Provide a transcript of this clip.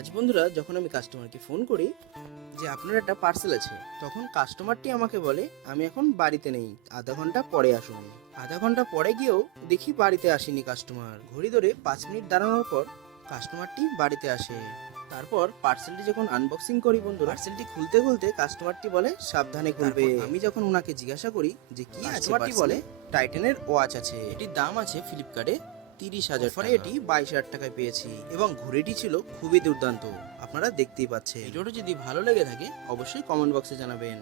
আজ বন্ধুরা যখন আমি কাস্টমারকে ফোন করি যে আপনার একটা পার্সেল আছে, তখন কাস্টমারটি আমাকে বলে আমি এখন বাড়িতে নেই, আধা ঘন্টা পরে আসুন। আধা ঘন্টা পরে গিয়েও দেখি বাড়িতে আসেনি কাস্টমার। ঘড়ি ধরে 5 মিনিট দাঁড়ানোর পর কাস্টমারটি বাড়িতে আসে। তারপর পার্সেলটি যখন আনবক্সিং করি বন্ধুরা, পার্সেলটি খুলতে খুলতে কাস্টমারটি বলে সাবধানে খুলবে। আমি যখন ওনাকে জিজ্ঞাসা করি যে কি আছে, কাস্টমারটি বলে টাইটানের ওয়াচ আছে, এটির দাম আছে ফ্লিপকার্টে 30,000 টাকা। এটি 22,000 টাকায় পেয়েছি এবং ঘড়িটি ছিল খুবই দুর্দান্ত। আপনারা দেখতেই পাচ্ছেন। ভিডিওটা যদি ভালো লেগে থাকে অবশ্যই কমেন্ট বক্সে জানাবেন।